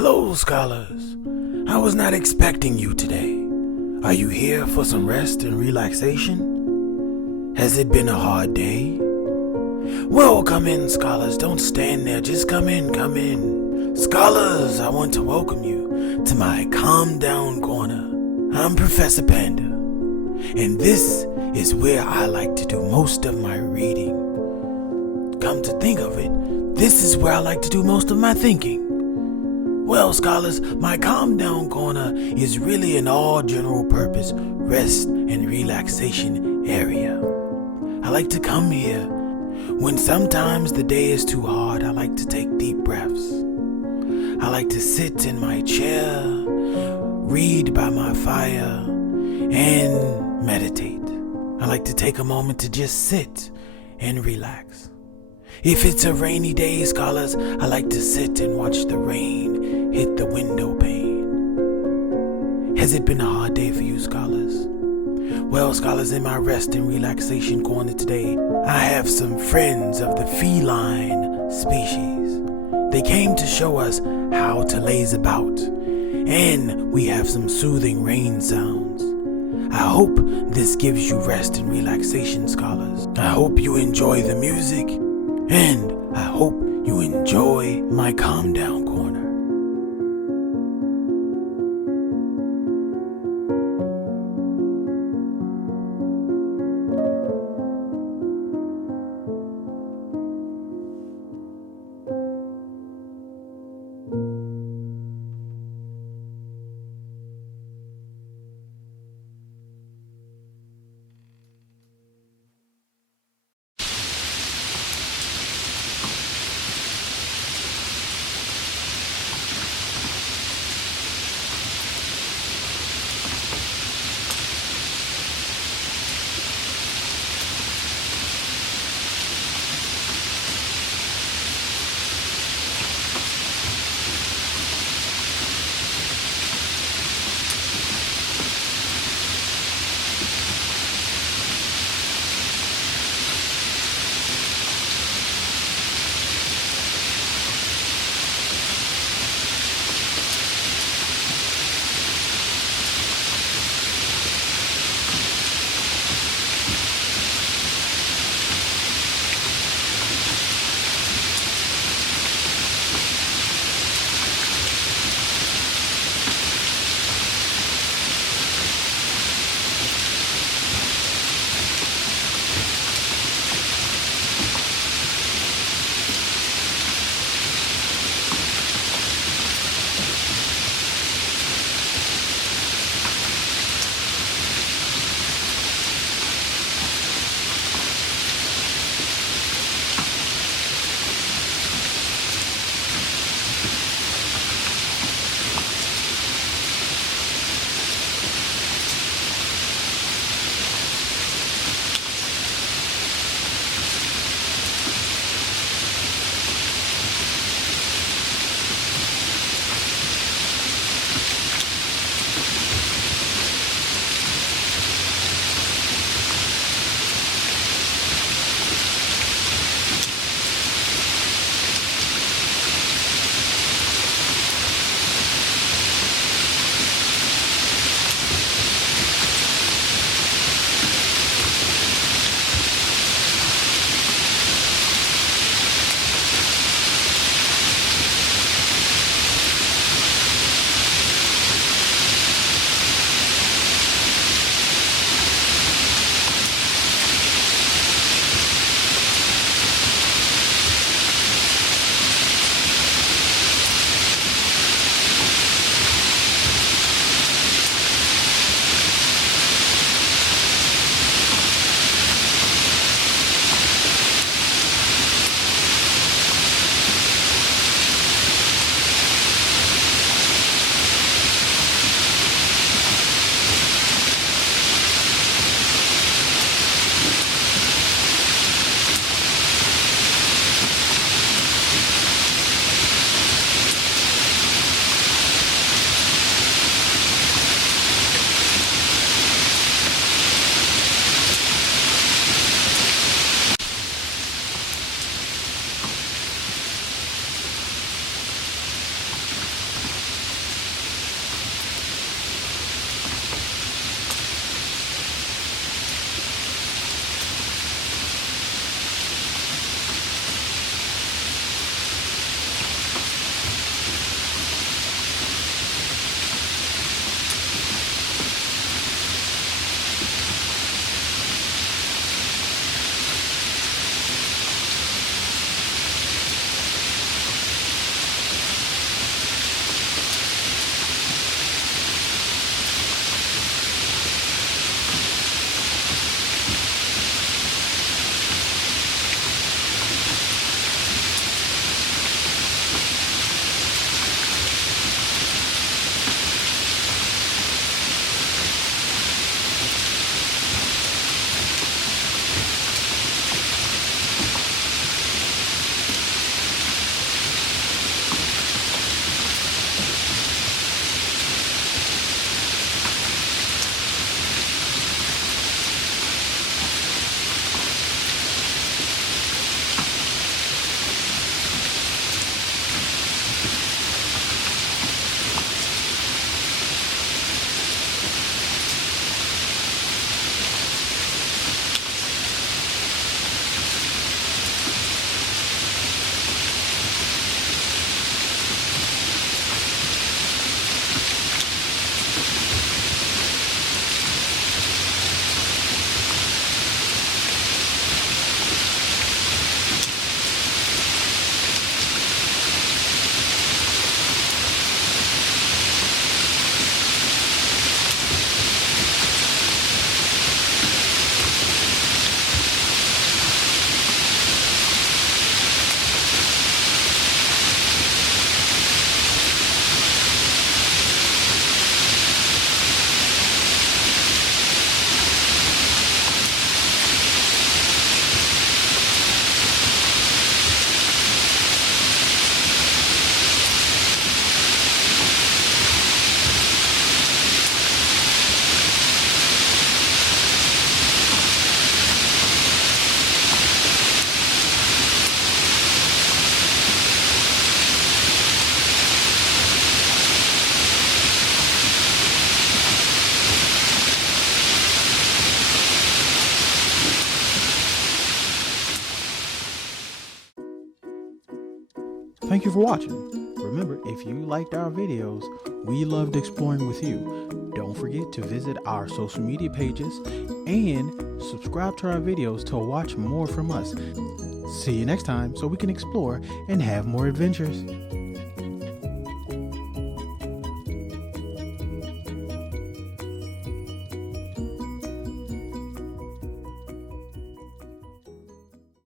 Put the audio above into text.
Hello, scholars. I was not expecting you today. Are you here for some rest and relaxation? Has it been a hard day? Well, come in, scholars. Don't stand there. Just come in, come in. Scholars, I want to welcome you to my Calm Down Corner. I'm Professor Panda, and this is where I like to do most of my reading. Come to think of it, this is where I like to do most of my thinking. Well, scholars, my Calm Down Corner is really an all-general purpose rest and relaxation area. I like to come here when sometimes the day is too hard. I like to take deep breaths. I like to sit in my chair, read by my fire, and meditate. I like to take a moment to just sit and relax. If it's a rainy day, scholars, I like to sit and watch the rain hit the window pane. Has it been a hard day for you, scholars? Well, scholars, in my rest and relaxation corner today, I have some friends of the feline species. They came to show us how to laze about, and we have some soothing rain sounds. I hope this gives you rest and relaxation, scholars. I hope you enjoy the music, and I hope you enjoy my Calm Down Corner. Thank you for watching. Remember, if you liked our videos, we loved exploring with you. Don't forget to visit our social media pages and subscribe to our videos to watch more from us. See you next time so we can explore and have more adventures.